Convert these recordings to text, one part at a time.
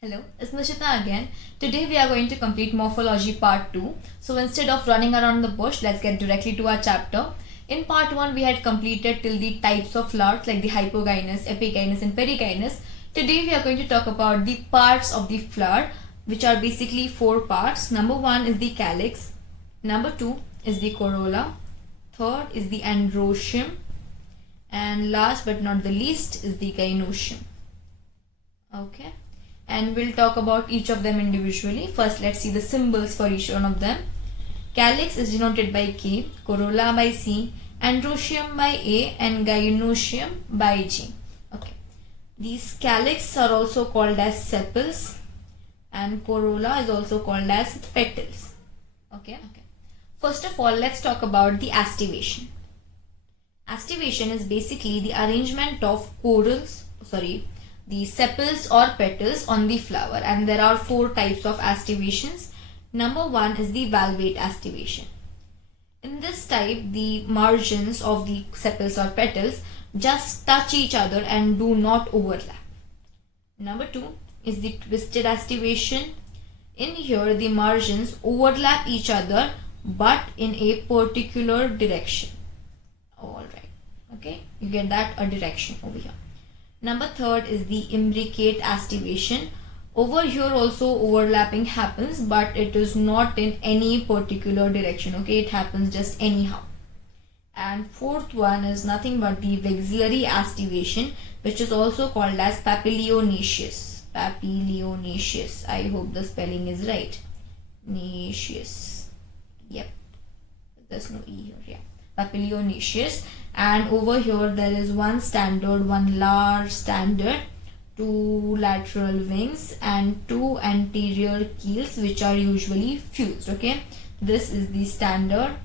Hello, it's Nishita again. Today we are going to complete Morphology Part 2. So instead of running around the bush, let's get directly to our chapter. In Part 1, we had completed till the types of flowers like the hypogynous, epigynous and perigynous. Today we are going to talk about the parts of the flower, which are basically 4 parts. Number 1 is the calyx. Number 2 is the corolla. Third is the androecium. And last but not the least is the gynoecium. Okay. And we'll talk about each of them individually. First, let's see the symbols for each one of them. Calyx is denoted by K, corolla by C, androecium by A, and gynoecium by G. Okay. These calyx are also called as sepals, and corolla is also called as petals. Okay. First of all, let's talk about the aestivation. Aestivation is basically the arrangement of the sepals or petals on the flower, and there are 4 types of aestivations. Number 1 is the valvate aestivation. In this type, the margins of the sepals or petals just touch each other and do not overlap. Number 2 is the twisted aestivation. In here, the margins overlap each other but in a particular direction. Alright, okay, you get that, a direction over here. Number 3 is the imbricate aestivation. Over here also overlapping happens, but it is not in any particular direction. Okay, it happens just anyhow. And 4th one is nothing but the vexillary aestivation, which is also called as papilionaceous. Papilionaceous. I hope the spelling is right. Naceous. Yep. There's no E here. Yeah. Papilionaceous. And over here there is one large standard, 2 lateral wings and 2 anterior keels, which are usually fused. Okay, this is the standard,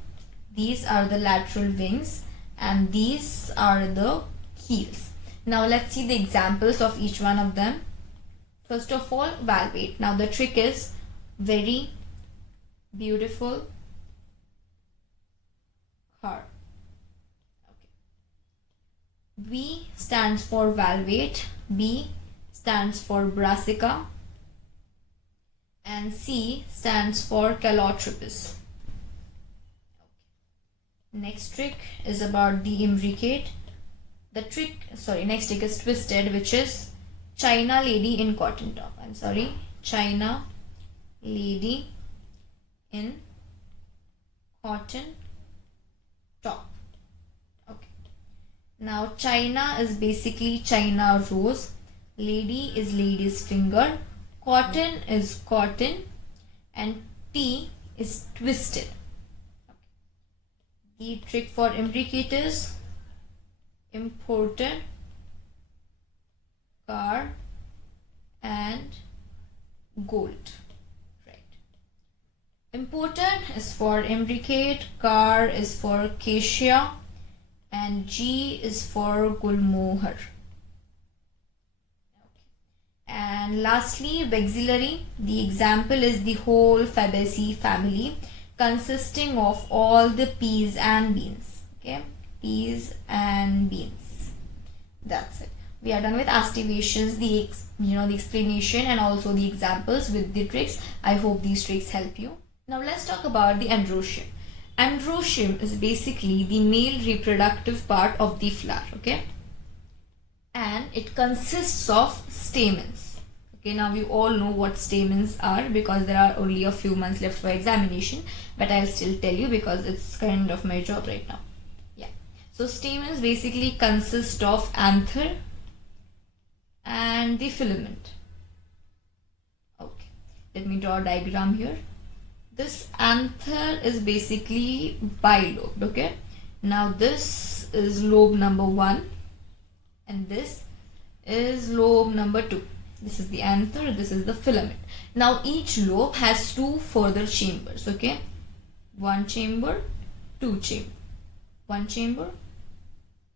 these are the lateral wings, and these are the keels. Now let's see the examples of each one of them. First of all, valvate. Now the trick is very beautiful heart. V stands for valvate, B stands for brassica, and C stands for calotropis. Next trick is about the imbricate. Next trick is twisted, which is China lady in cotton top. China lady in cotton top. Now China is basically China rose, lady is lady's finger, cotton is cotton, and T is twisted. The trick for imbricate is imported, car, and gold. Right. Imported is for imbricate, car is for cassia, and G is for Gulmohar. Okay. And lastly, vexillary. The example is the whole Fabaceae family, consisting of all the peas and beans. Okay, peas and beans. That's it. We are done with aestivations, the explanation, and also the examples with the tricks. I hope these tricks help you. Now let's talk about the androecium. Androecium is basically the male reproductive part of the flower, okay, and it consists of stamens. Okay, now we all know what stamens are because there are only a few months left for examination, but I'll still tell you because it's kind of my job right now. Yeah, so stamens basically consist of anther and the filament. Okay, let me draw a diagram here. This anther is basically bilobed. Okay, now this is lobe number 1 and this is lobe number 2. This is the anther, this is the filament. Now each lobe has 2 further chambers. Okay, 1 chamber, 2 chamber, 1 chamber,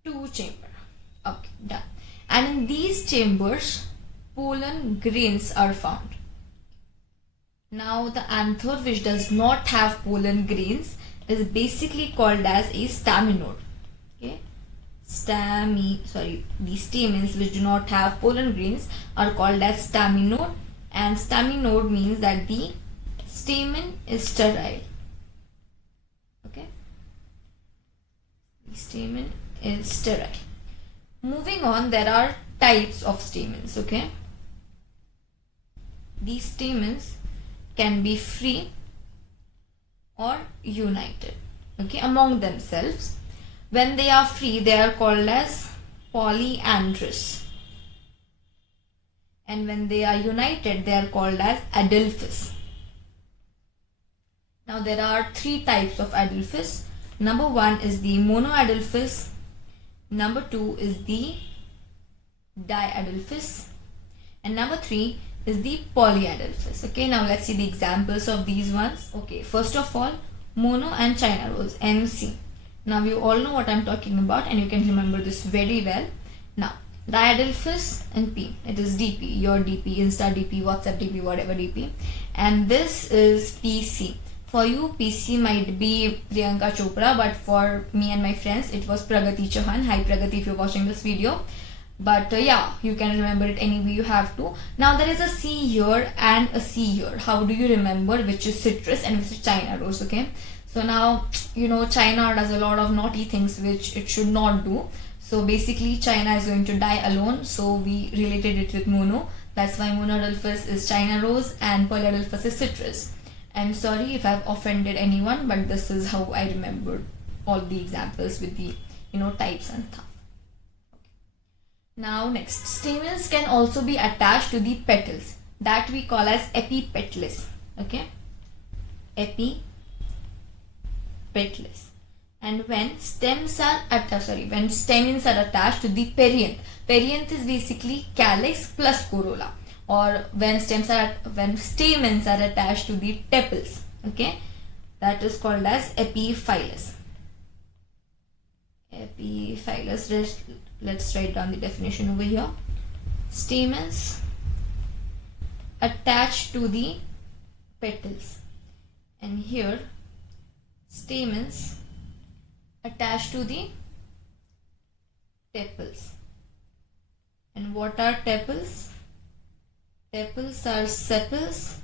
2 chamber. Okay, done. And in these chambers pollen grains are found. Now the anther which does not have pollen grains is basically called as a staminode. Okay, the stamens which do not have pollen grains are called as staminode, and staminode means that the stamen is sterile. Okay, the stamen is sterile. Moving on, there are types of stamens. Okay, these stamens can be free or united, okay, among themselves. When they are free, they are called as polyandrous, and when they are united, they are called as adelphous. Now there are three types of adelphous. Number one is the monoadelphous, number two is the diadelphous, and number three is the polyadelphous. Okay, now let's see the examples of these ones. Okay, first of all, mono and China rose, MC. Now you all know what I'm talking about and you can remember this very well. Now diadelphous and P, it is DP, your DP, Insta DP, WhatsApp DP, whatever DP, and this is PC. For you, PC might be Priyanka Chopra, but for me and my friends, it was Pragati Chauhan. Hi Pragati, if you're watching this video. But yeah, you can remember it any way you have to. Now there is a C here and a C here. How do you remember which is citrus and which is China rose? Okay, so now you know China does a lot of naughty things which it should not do. So basically China is going to die alone, so we related it with mono. That's why monoadelphous is China rose and polyadelphous is citrus. I'm sorry if I've offended anyone, but this is how I remembered all the examples with the types and stuff. Now next, stamens can also be attached to the petals that we call as epipetals. Okay, epipetals. And when stamens are attached to the perianth. Perianth is basically calyx plus corolla. Or when stamens are attached to the tepals. Okay, that is called as epiphyllous. Epiphyllous. Let's write down the definition over here. Stamens attached to the petals, and here stamens attached to the tepals. And what are tepals? Tepals are sepals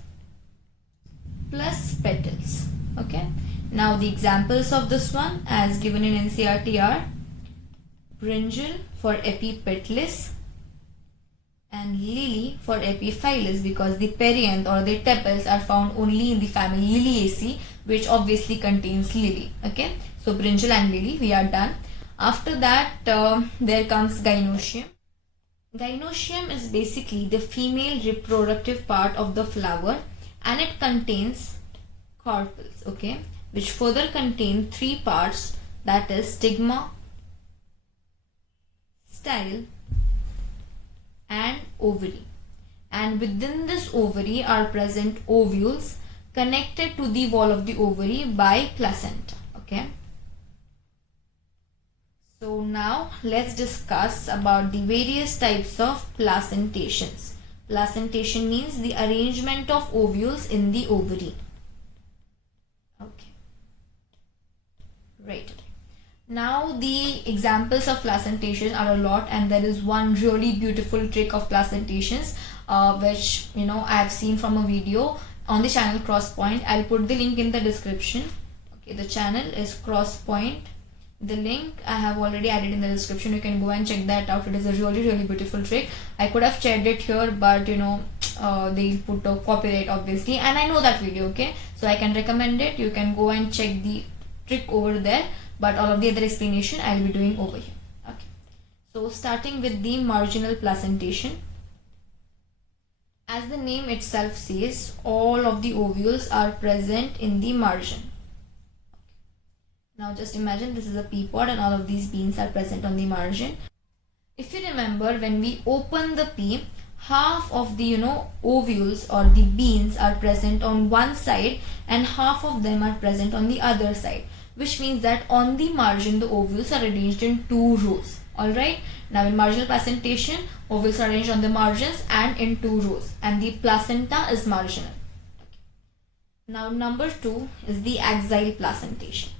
plus petals. Okay, now the examples of this one as given in NCERT are brinjal for epipetals and lily for epiphyllous, because the perianth or the tepals are found only in the family Liliaceae, which obviously contains lily. Okay, so brinjal and lily, we are done. After that there comes gynoecium. Gynoecium is basically the female reproductive part of the flower, and it contains carpels, okay, which further contain three parts, that is stigma, style and ovary. And within this ovary are present ovules connected to the wall of the ovary by placenta. Okay, so now let's discuss about the various types of placentations. Placentation means the arrangement of ovules in the ovary. Okay, right. Now the examples of placentation are a lot, and there is one really beautiful trick of placentations which I have seen from a video on the channel Crosspoint. I'll put the link in the description. Okay, the channel is Crosspoint. The link I have already added in the description. You can go and check that out. It is a really beautiful trick. I could have shared it here, but they put a copyright obviously, and I know that video. Okay, so I can recommend it. You can go and check the trick over there, but all of the other explanation I will be doing over here. Okay, so starting with the marginal placentation. As the name itself says, all of the ovules are present in the margin. Now just imagine this is a pea pod and all of these beans are present on the margin. If you remember, when we open the pea, half of the ovules or the beans are present on one side and half of them are present on the other side, which means that on the margin the ovules are arranged in two rows. Alright, now in marginal placentation, ovules are arranged on the margins and in two rows, and the placenta is marginal. Now number 2 is the axial placentation.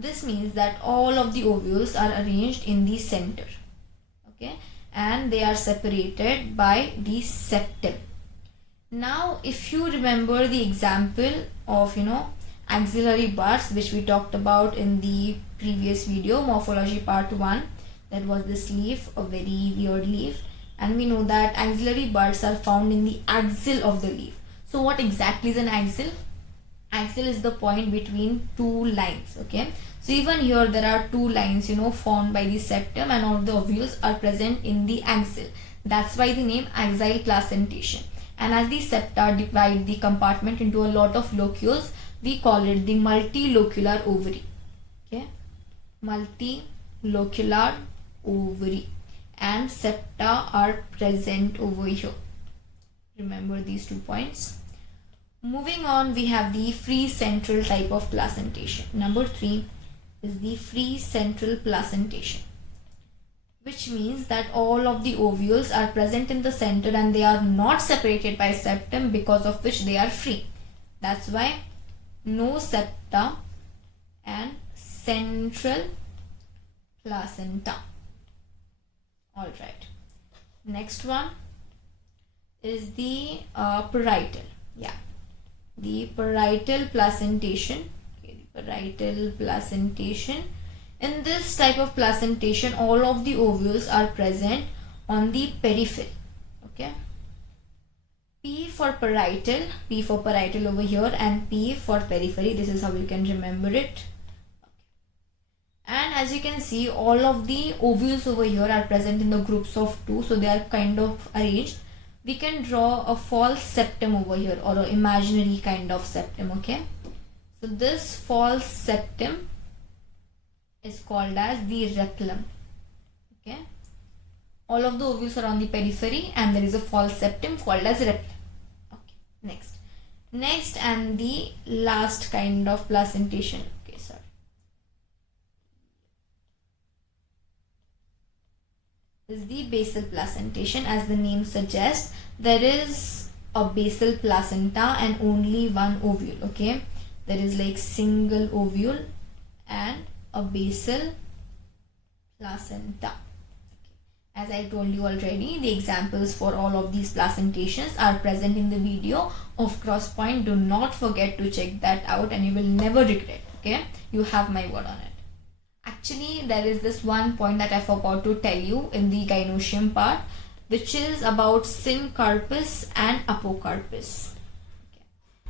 This means that all of the ovules are arranged in the center, okay, and they are separated by the septum. Now if you remember the example of axillary buds which we talked about in the previous video, morphology part 1, that was this leaf, a very weird leaf, and we know that axillary buds are found in the axil of the leaf. So what exactly is an axil? Axil is the point between two lines. Okay, so even here there are two lines formed by the septum, and all the ovules are present in the axil. That's why the name axile placentation. And as the septa divide the compartment into a lot of locules, we call it the multilocular ovary. Okay, multilocular ovary, and septa are present over here. Remember these 2 points. Moving on, we have the free central type of placentation. Number 3 is the free central placentation, which means that all of the ovules are present in the center and they are not separated by septum, because of which they are free. That's why no septa and central placenta. Alright, next one is the parietal. Yeah, the parietal placentation. Okay, the parietal placentation. In this type of placentation, all of the ovules are present on the periphery. Okay, P for parietal over here, and P for periphery. This is how you can remember it. And as you can see, all of the ovules over here are present in the groups of 2, so they are kind of arranged. We can draw a false septum over here, or an imaginary kind of septum. Okay, so this false septum is called as the reticulum. Okay, all of the ovules are on the periphery and there is a false septum called as reticulum. Okay, next and the last kind of placentation. Is the basal placentation. As the name suggests, there is a basal placenta and only one ovule. Okay, there is like single ovule and a basal placenta. As I told you already, the examples for all of these placentations are present in the video of cross point. Do not forget to check that out and you will never regret. Okay, you have my word on it. Actually, there is this one point that I forgot to tell you in the gynoecium part, which is about syncarpus and apocarpus. Okay.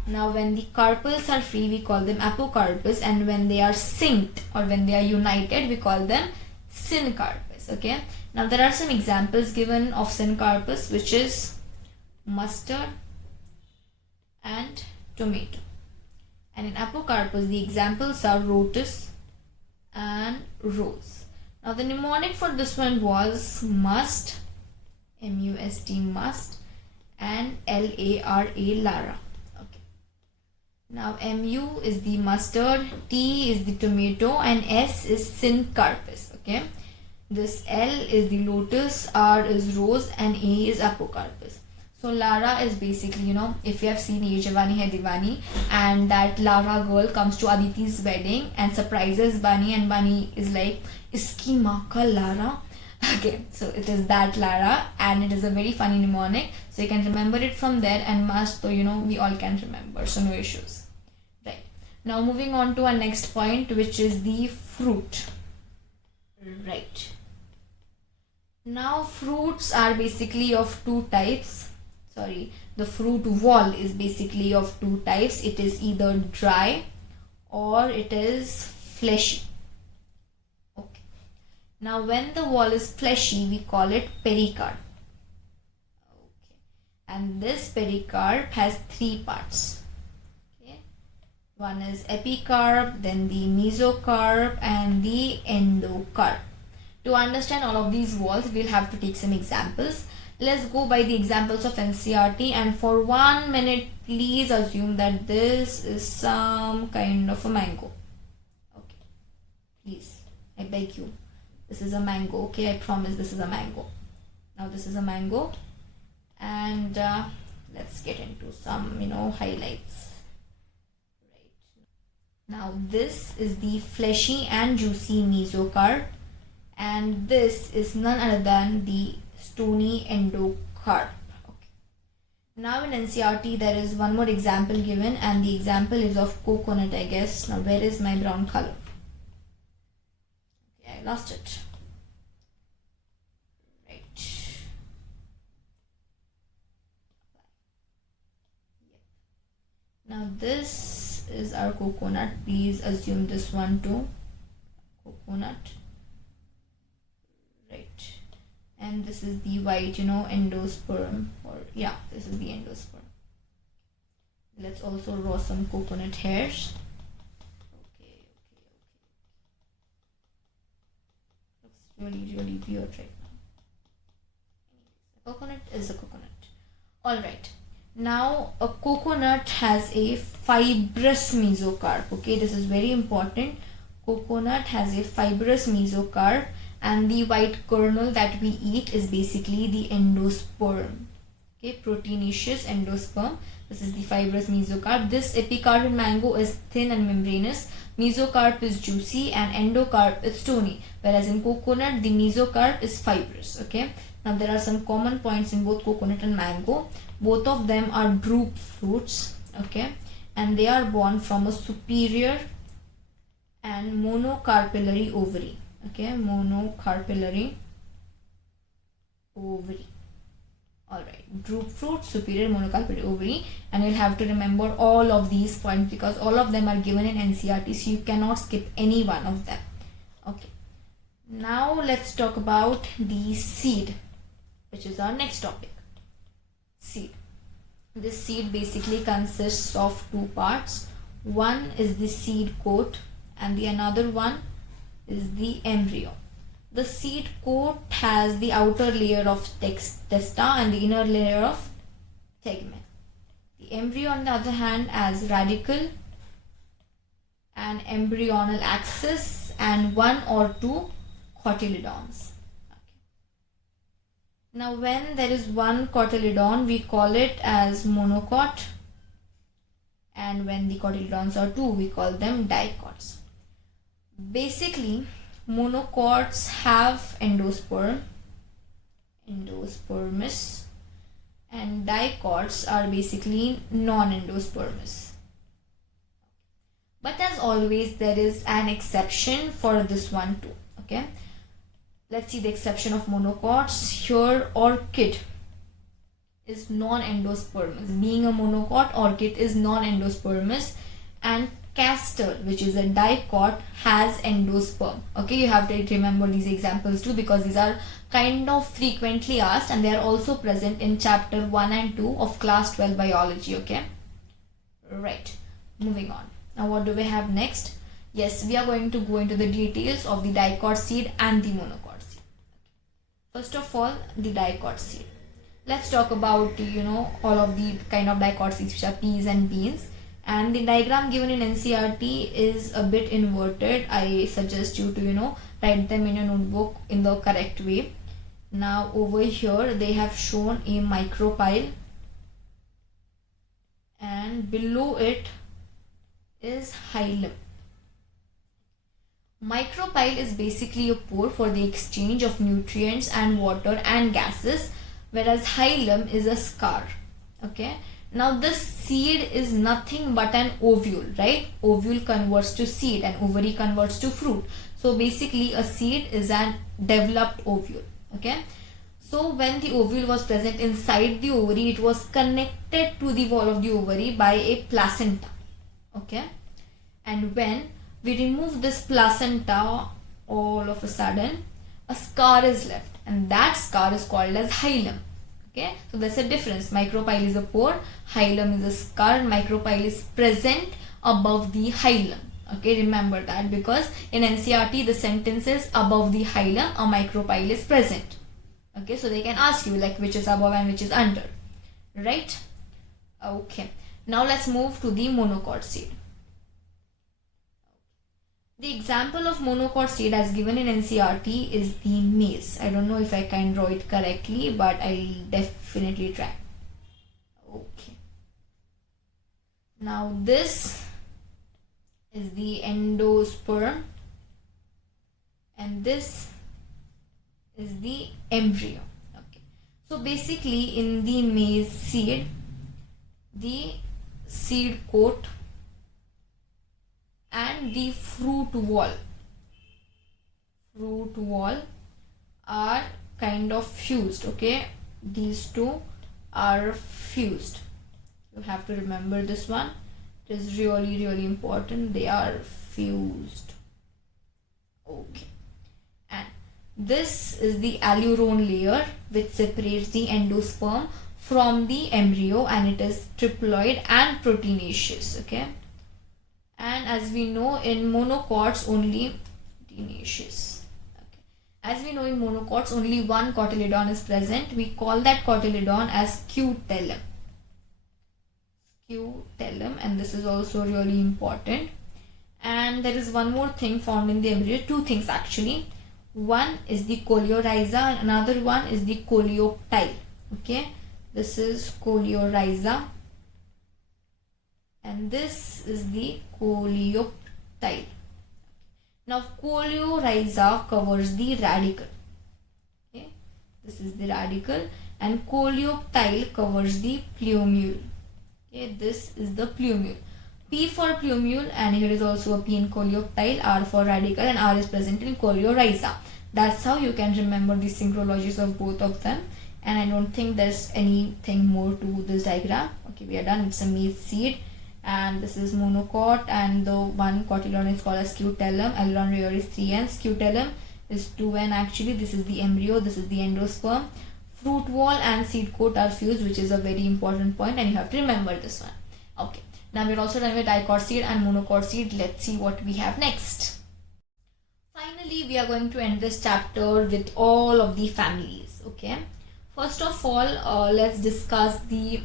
Now, when the carpels are free, we call them apocarpus, and when they are synced or when they are united, we call them syncarpus. Okay. Now, there are some examples given of syncarpus, which is mustard and tomato. And in apocarpus, the examples are rhotus and rose. Now the mnemonic for this one was must, M-U-S-T, must, and L-A-R-A, Lara. Okay. Now M-U is the mustard, T is the tomato, and S is syncarpus. Okay. This L is the lotus, R is rose, and A is apocarpus. So Lara is basically, if you have seen Ye Jawani Hai Diwani, and that Lara girl comes to Aditi's wedding and surprises Bunny, and Bunny is like, Iski maa ka Lara. Okay, so it is that Lara, and it is a very funny mnemonic. So you can remember it from there, and must, so we all can remember, so no issues. Right. Now moving on to our next point, which is the fruit. Right. Now fruits are basically of 2 types. The fruit wall is basically of 2 types. It is either dry or it is fleshy. Okay. Now when the wall is fleshy, we call it pericarp. Okay. And this pericarp has 3 parts. Okay. One is epicarp, then the mesocarp, and the endocarp. To understand all of these walls, we'll have to take some examples. Let's go by the examples of NCERT, and for 1 minute please assume that this is some kind of a mango. Okay, please, I beg you, this is a mango. Okay, I promise this is a mango. Now this is a mango, and let's get into some highlights. Right, now this is the fleshy and juicy mesocarp, and this is none other than the stony endocarp. Okay. Now in NCRT there is one more example given, and the example is of coconut, I guess. Now where is my brown color? Okay, I lost it. Right. Yep. Now this is our coconut. Please assume this one too. Coconut. Right. And this is the white, endosperm, or yeah, this is the endosperm. Let's also draw some coconut hairs. Okay. Looks really weird right now. A coconut is a coconut. Alright. Now a coconut has a fibrous mesocarp. Okay, this is very important. Coconut has a fibrous mesocarp, and the white kernel that we eat is basically the endosperm. Okay, proteinaceous endosperm. This is the fibrous mesocarp. This epicarp in mango is thin and membranous. Mesocarp is juicy and endocarp is stony. Whereas in coconut, the mesocarp is fibrous. Okay. Now there are some common points in both coconut and mango. Both of them are drupe fruits. Okay. And they are born from a superior and monocarpellary ovary. Okay, monocarpellary ovary. Alright, drupe fruit, superior monocarpellary ovary, and you'll have to remember all of these points because all of them are given in NCRT, so you cannot skip any one of them. Okay, now let's talk about the seed, which is our next topic. Seed. This seed basically consists of two parts. One is the seed coat and the another one is the embryo. The seed coat has the outer layer of testa and the inner layer of tegmen. The embryo, on the other hand, has radicle and embryonal axis and one or two cotyledons. Okay. Now when there is one cotyledon, we call it as monocot, and when the cotyledons are two, we call them dicots. Basically, monocots have endosperm, endospermous, and dicots are basically non-endospermous. But as always, there is an exception for this one too. Okay, let's see the exception of monocots. Here, orchid is non-endospermous. Being a monocot, orchid is non-endospermous, and castor, which is a dicot, has endosperm. Okay, you have to remember these examples too because these are kind of frequently asked and they are also present in chapter 1 and 2 of class 12 biology. Okay, right, moving on. Now what do we have next? Yes, we are going to go into the details of the dicot seed and the monocot seed. First of all, the dicot seed. Let's talk about all of the kind of dicot seeds, which are peas and beans. And the diagram given in NCRT is a bit inverted. I suggest you to write them in your notebook in the correct way. Now over here they have shown a micropyle, and below it is hilum. Micropyle is basically a pore for the exchange of nutrients and water and gases, whereas hilum is a scar. Okay. Now this seed is nothing but an ovule, right? Ovule converts to seed and ovary converts to fruit. So basically a seed is an developed ovule. Okay. So when the ovule was present inside the ovary, it was connected to the wall of the ovary by a placenta. Okay. And when we remove this placenta, all of a sudden a scar is left, and that scar is called as hilum. Okay, so there's a difference. Micropyle is a pore, hilum is a scar, and micropyle is present above the hilum. Okay, remember that because in NCRT the sentence is above the hilum, a micropyle is present. Okay, so they can ask you like which is above and which is under, right? Okay, now let's move to the monocot seed. The example of monocot seed as given in NCRT is the maize. I don't know if I can draw it correctly, but I'll definitely try. Okay. Now this is the endosperm and this is the embryo. Okay. So basically in the maize seed, the seed coat, and the fruit wall are kind of fused. Okay, these two are fused. You have to remember this one. It is really important. They are fused. Okay, and this is the aleurone layer which separates the endosperm from the embryo, and it is triploid and proteinaceous. Okay, and as we know in monocots only proteinaceous. Okay, as we know in monocots only one cotyledon is present. We call that cotyledon as scutellum, and this is also really important. And there is one more thing found in the embryo, two things actually. One is the coleorhiza and another one is the coleoptile. Okay, this is coleorhiza and this is the coleoptile. Now coleorhiza covers the radicle. Okay, this is the radicle, and coleoptile covers the plumule. Okay, this is the plumule. P for plumule, and here is also a P in coleoptile, R for radicle, and R is present in coleorhiza. That's how you can remember the synchrologies of both of them. And I don't think there's anything more to this diagram. Okay, we are done. It's a maize seed, and this is monocot, and the one cotyledon is called as scutellum. Aileron layer is 3N. Scutellum is 2N actually. This is the embryo. This is the endosperm. Fruit wall and seed coat are fused, which is a very important point, and you have to remember this one. Okay. Now we're also done with dicot seed and monocot seed. Let's see what we have next. Finally, we are going to end this chapter with all of the families. Okay. First of all, let's discuss the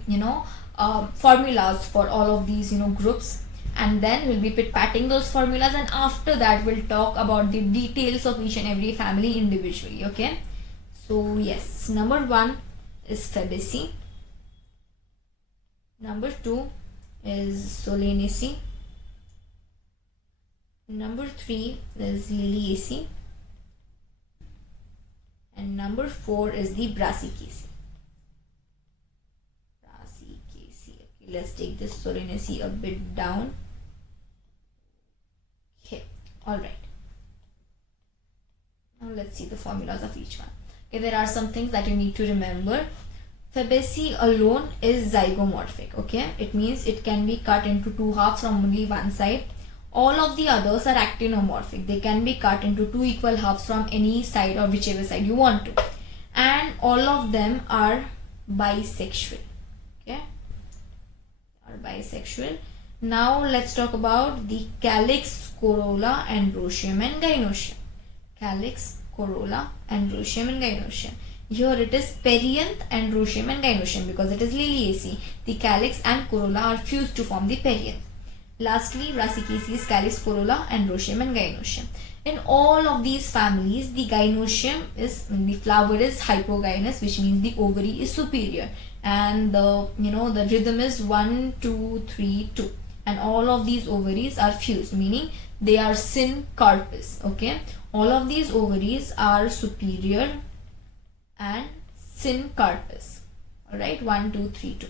formulas for all of these groups, and then we'll be pit-patting those formulas, and after that we'll talk about the details of each and every family individually. Okay. So yes, number 1 is Fabaceae. Number 2 is Solanaceae. Number 3 is Liliaceae. And number 4 is the Brassicaceae. Okay, let's take this Solanaceae a bit down. Okay, alright. Now let's see the formulas of each one. Okay, there are some things that you need to remember. Fabaceae alone is zygomorphic. Okay, it means it can be cut into two halves from only one side. All of the others are actinomorphic. They can be cut into two equal halves from any side or whichever side you want to. And all of them are bisexual. Okay, are bisexual. Now let's talk about the calyx, corolla, androecium and gynoecium. Calyx, corolla, androecium and gynoecium. Here it is perianth, androecium and gynoecium because it is Liliaceae. The calyx and corolla are fused to form the perianth. Lastly, Brassicaceae is calyx, corolla, androecium and gynoecium. In all of these families, the gynoecium is, the flower is hypogynous, which means the ovary is superior, and the the rhythm is 1 2 3 2, and all of these ovaries are fused, meaning they are syncarpous. Okay, all of these ovaries are superior and syncarpous. Alright, 1 2 3 2.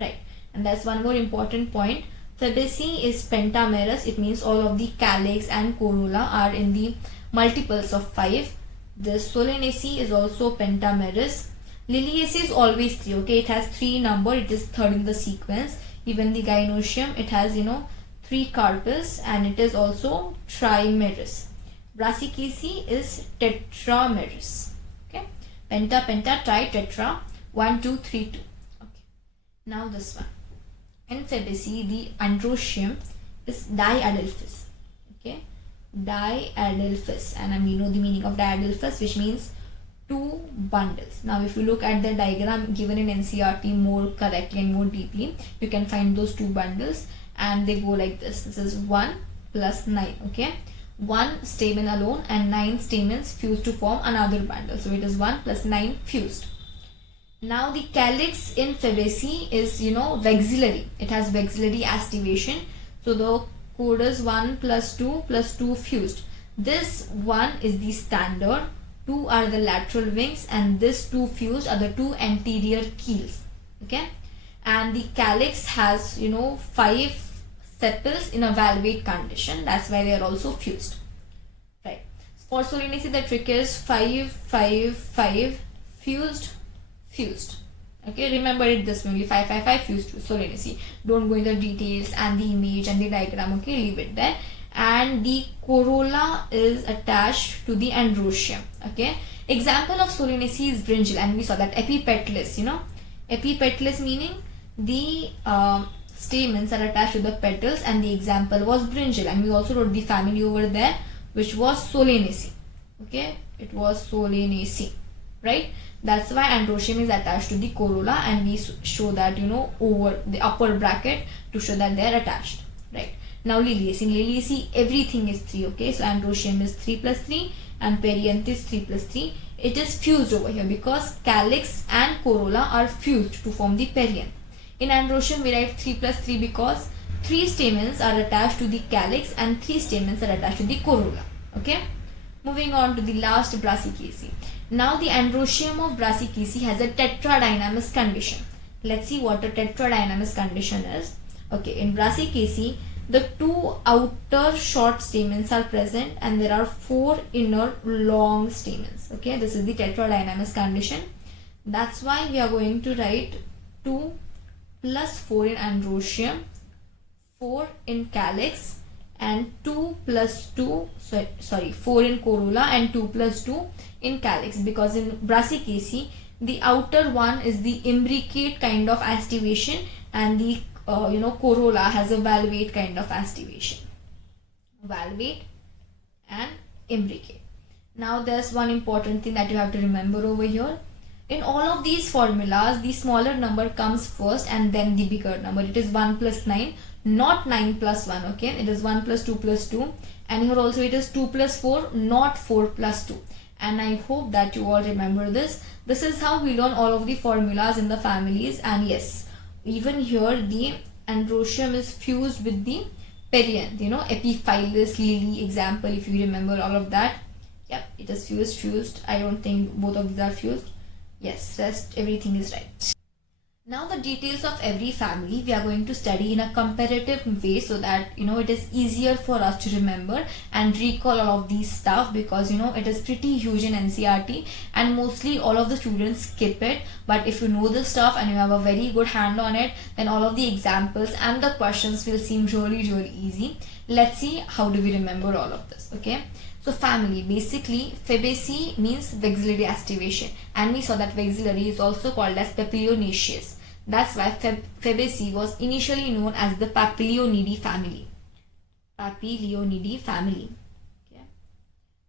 Right, and that's one more important point. Fabaceae is pentamerous. It means all of the calyx and corolla are in the multiples of 5. The Solanaceae is also pentamerous. Liliaceae is always 3. Okay, it has 3 number. It is third in the sequence. Even the gynoecium, it has 3 carpels, and it is also trimerous. Brassicaceae is tetramerous. Okay, penta penta tri tetra 1 2 3 2. Okay, now this one. In Fabaceae, the Androecium is diadelphous. Okay, diadelphous, and we know the meaning of diadelphous, which means 2 bundles. Now if you look at the diagram given in NCERT more correctly and more deeply, you can find those 2 bundles, and they go like this. This is 1 plus 9. Okay, 1 stamen alone and 9 stamens fused to form another bundle. So it is 1 plus 9 fused. Now the calyx in Fabaceae is vexillary. It has vexillary aestivation. So the code is 1 plus 2 plus 2 fused. This 1 is the standard, 2 are the lateral wings, and this 2 fused are the 2 anterior keels. Okay. and the calyx has 5 sepals in a valvate condition. That's why they are also fused, right? For Solanaceae, the trick is 5 5 5 fused. Okay, remember it this way, 5 5 5 fused Solanaceae. Don't go into the details and the image and the diagram. Okay, leave it there. And the corolla is attached to the Androecium. Okay, example of Solanaceae is brinjal, and we saw that epipetalous. Epipetalous meaning the stamens are attached to the petals, and the example was brinjal, and we also wrote the family over there, which was Solanaceae. Okay, it was Solanaceae, right? That's why Androecium is attached to the corolla, and we show that over the upper bracket to show that they are attached, right? Now Liliaceae. In Liliaceae, everything is 3. Okay, so Androecium is 3 plus 3 and perianth is 3 plus 3. It is fused over here because calyx and corolla are fused to form the perianth. In Androecium, we write 3 plus 3 because 3 stamens are attached to the calyx and 3 stamens are attached to the corolla. Okay, moving on to the last, Brassicaceae. Now the Androecium of Brassicaceae has a tetradynamous condition. Let's see what a tetradynamous condition is. Okay, in Brassicaceae, the 2 outer short stamens are present and there are 4 inner long stamens. Okay, this is the tetradynamous condition. That's why we are going to write 2 plus 4 in Androecium, 4 in calyx, and 2 plus 2, 4 in corolla and 2 plus 2 in calyx, because in Brassicaceae the outer one is the imbricate kind of aestivation and the corolla has a valvate kind of aestivation. Valvate and imbricate. Now there's one important thing that you have to remember over here. In all of these formulas, the smaller number comes first and then the bigger number. It is 1 plus 9, not 9 plus 1. Okay, it is 1 plus 2 plus 2, and here also it is 2 plus 4, not 4 plus 2. And I hope that you all remember this. This is how we learn all of the formulas in the families. And yes, even here the Androecium is fused with the perianth, Epiphilus, lily example, if you remember all of that. Yep, it is fused. I don't think both of these are fused. Yes, rest everything is right. Now the details of every family we are going to study in a comparative way, so that it is easier for us to remember and recall all of these stuff, because it is pretty huge in NCERT and mostly all of the students skip it. But if you know the stuff and you have a very good hand on it, then all of the examples and the questions will seem really easy. Let's see how do we remember all of this. Okay, so family, basically Fabaceae means vexillary aestivation, and we saw that vexillary is also called as papilionaceous. That's why Fabaceae was initially known as the Papilionidae family. Papilionidae family. Okay,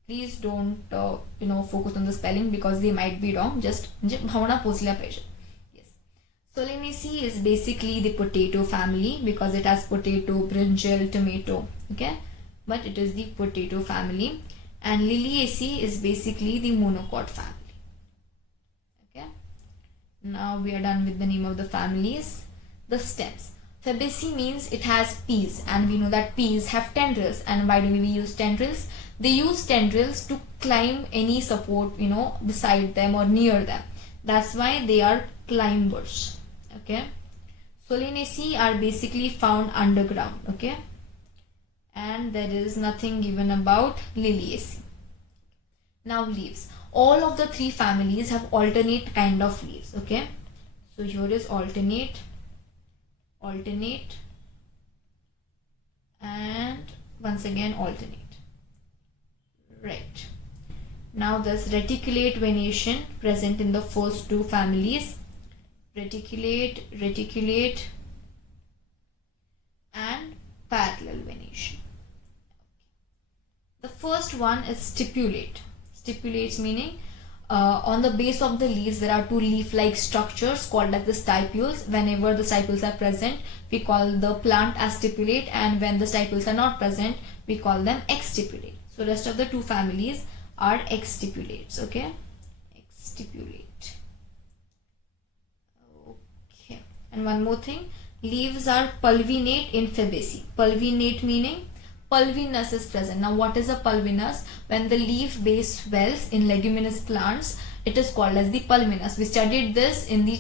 please don't focus on the spelling because they might be wrong. Just bhavana posila paise. Yes, Solanaceae is basically the potato family because it has potato, brinjal, tomato. Okay, but it is the potato family. And Liliaceae is basically the monocot family. Okay, now we are done with the name of the families. The stems. Fabaceae means it has peas, and we know that peas have tendrils. And why do we use tendrils? They use tendrils to climb any support beside them or near them. That's why they are climbers. Okay, Solanaceae are basically found underground. Okay, and there is nothing given about Liliaceae. Now leaves. All of the 3 families have alternate kind of leaves. Okay, so here is alternate, and once again alternate. Right. Now there's reticulate venation present in the first 2 families. Reticulate, and parallel venation. The first one is stipulate. Stipulates meaning on the base of the leaves there are 2 leaf-like structures called as the stipules. Whenever the stipules are present, we call the plant as stipulate, and when the stipules are not present, we call them exstipulate. So rest of the 2 families are exstipulates. Okay, exstipulate. Okay, and one more thing, leaves are pulvinate in Fabaceae. Pulvinate meaning pulvinous is present. Now what is a pulvinous? When the leaf base swells in leguminous plants, it is called as the pulvinous. We studied this in the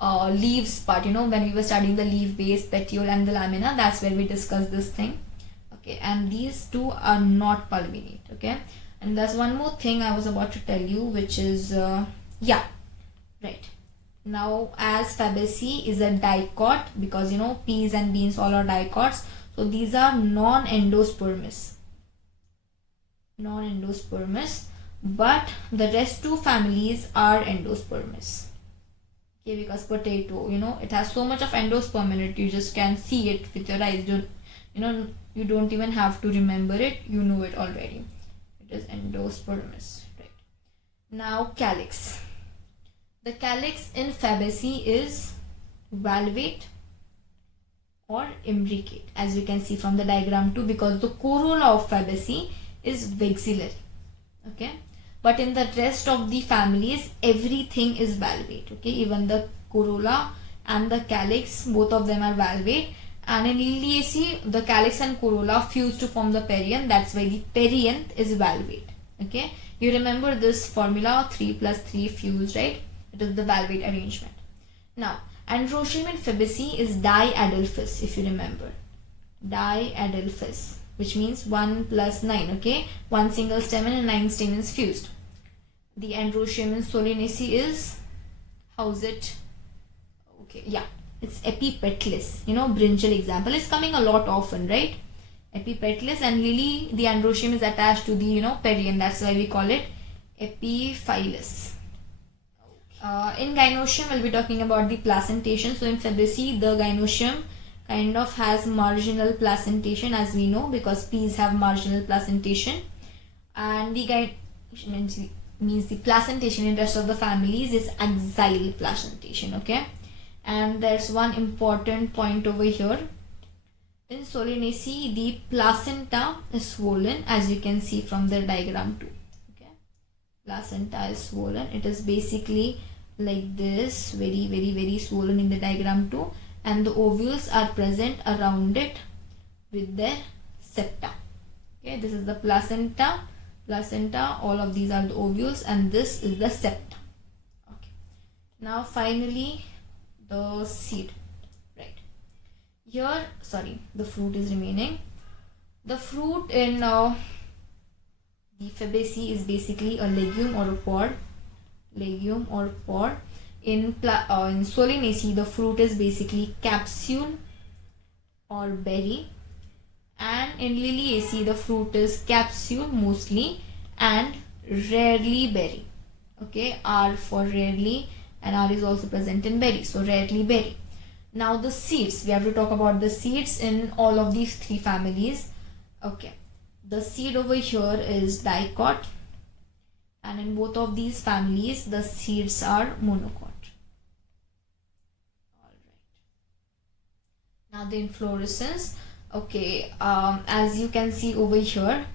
leaves part, when we were studying the leaf base, petiole and the lamina, that's where we discussed this thing. Okay, and these two are not pulvinate. Okay, and there's one more thing I was about to tell you, which is yeah, right. Now, as Fabaceae is a dicot, because peas and beans all are dicots, so these are non-endospermous. But the rest two families are endospermous. Okay, because potato, it has so much of endosperm in it, you just can see it with your eyes. You don't even have to remember it, you know it already. It is endospermous, right? Now, calyx. The calyx in Fabaceae is valvate or imbricate, as you can see from the diagram too, because the corolla of Fabaceae is vexillary. Okay, but in the rest of the families, everything is valvate. Okay, even the corolla and the calyx, both of them are valvate. And in Liliaceae, the calyx and corolla fuse to form the perianth. That's why the perianth is valvate. Okay, you remember this formula, 3 plus 3 fuse, right? It is the valvate arrangement. Now, Androecium in Fabaceae is diadelphous, if you remember. Diadelphous, which means 1 plus 9, okay? 1 single stamen and 9 stamens fused. The Androecium in Solanaceae is, how's it? Okay, yeah, it's epipetalous. Brinjal example is coming a lot often, right? Epipetalous, and lily, the Androecium is attached to the, perianth. That's why we call it epiphyllous. In Gynoecium, we'll be talking about the placentation. So in Fabaceae, the Gynoecium kind of has marginal placentation, as we know, because peas have marginal placentation. And the Gynoecium means the placentation in rest of the families is axile placentation. Okay, and there's one important point over here. In Solanaceae, the placenta is swollen, as you can see from the diagram too. Okay, placenta is swollen. It is basically like this, very, very, very swollen in the diagram too, and the ovules are present around it with their septa. Okay, this is the placenta, all of these are the ovules, and this is the septa. Okay, now finally the seed, right? Here, sorry, the fruit is remaining. The fruit in the Fabaceae is basically a legume or a pod. In Solanaceae, the fruit is basically capsule or berry, and in Liliaceae, the fruit is capsule mostly and rarely berry. Okay, R for rarely, and R is also present in berry, so rarely berry. Now the seeds, we have to talk about the seeds in all of these three families. Okay, the seed over here is dicot, and in both of these families the seeds are monocot. Alright. Now the inflorescence. Okay, as you can see over here,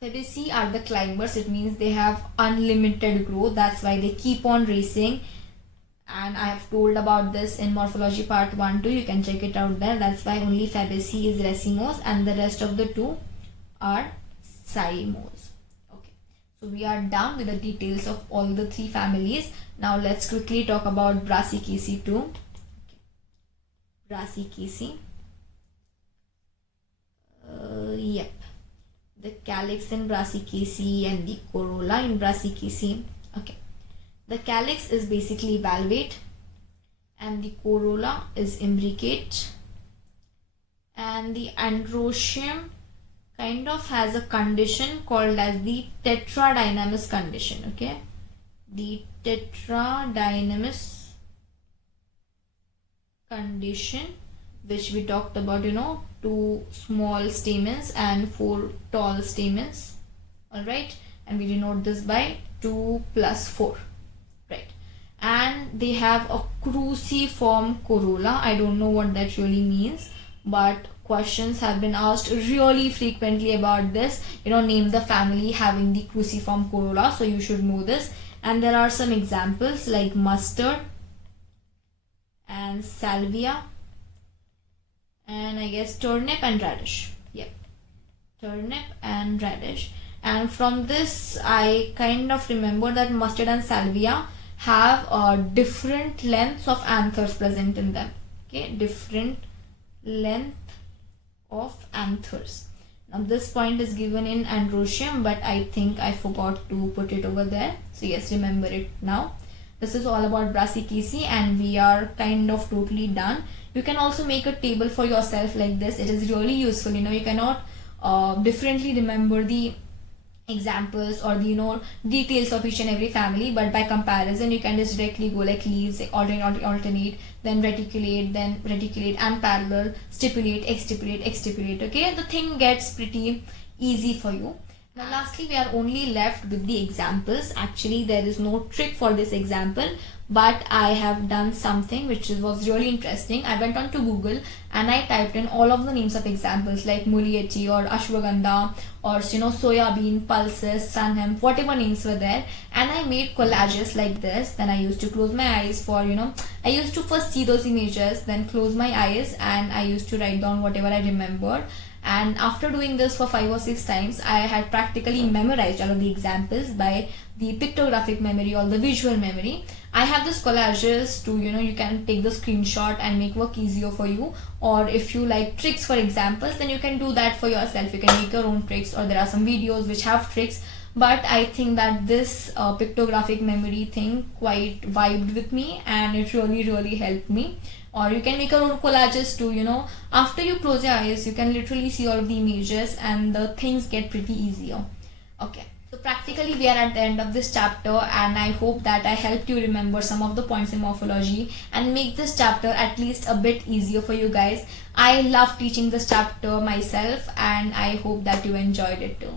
Fabaceae are the climbers. It means they have unlimited growth. That's why they keep on racing. And I have told about this in Morphology Part 1 too. You can check it out there. That's why only Fabaceae is racemose and the rest of the two are cymose. Okay, so we are done with the details of all the three families. Now let's quickly talk about Brassicaceae too. Okay. Brassicaceae. Yep. The calyx in Brassicaceae and the corolla in Brassicaceae. Okay. The calyx is basically valvate and the corolla is imbricate, and the Androecium kind of has a condition called as the tetradynamis condition. Okay, the tetradynamis condition, which we talked about, 2 small stamens and 4 tall stamens. Alright, and we denote this by 2 plus 4. Right, and they have a cruciform corolla. I don't know what that really means, but questions have been asked really frequently about this. Name the family having the cruciform corolla, so you should know this. And there are some examples like mustard and salvia, and I guess turnip and radish. Yep, turnip and radish. And from this I kind of remember that mustard and salvia have different lengths of anthers present in them. Okay, different length of anthers. Now this point is given in Androecium, but I think I forgot to put it over there. So yes, remember it now. This is all about Brassicaceae and we are kind of totally done. You can also make a table for yourself like this. It is really useful. You cannot differently remember the examples or the details of each and every family, but by comparison you can just directly go like leaves, like alternate, then reticulate and parallel, stipulate, exstipulate. Okay, the thing gets pretty easy for you. Now lastly, we are only left with the examples. Actually there is no trick for this example, but I have done something which was really interesting. I went on to Google and I typed in all of the names of examples like muliachi or ashwagandha or soya bean, pulses, sun hemp, whatever names were there, and I made collages like this. Then I used to close my eyes for I used to first see those images, then close my eyes, and I used to write down whatever I remembered. And after doing this for 5 or 6 times, I had practically memorized all of the examples by the pictographic memory or the visual memory. I have this collages to you can take the screenshot and make work easier for you, or if you like tricks for examples, then you can do that for yourself. You can make your own tricks, or there are some videos which have tricks, but I think that this pictographic memory thing quite vibed with me and it really helped me. Or you can make your own collages too. After you close your eyes, you can literally see all of the images and the things get pretty easier. Okay, so practically we are at the end of this chapter, and I hope that I helped you remember some of the points in morphology and make this chapter at least a bit easier for you guys. I love teaching this chapter myself and I hope that you enjoyed it too.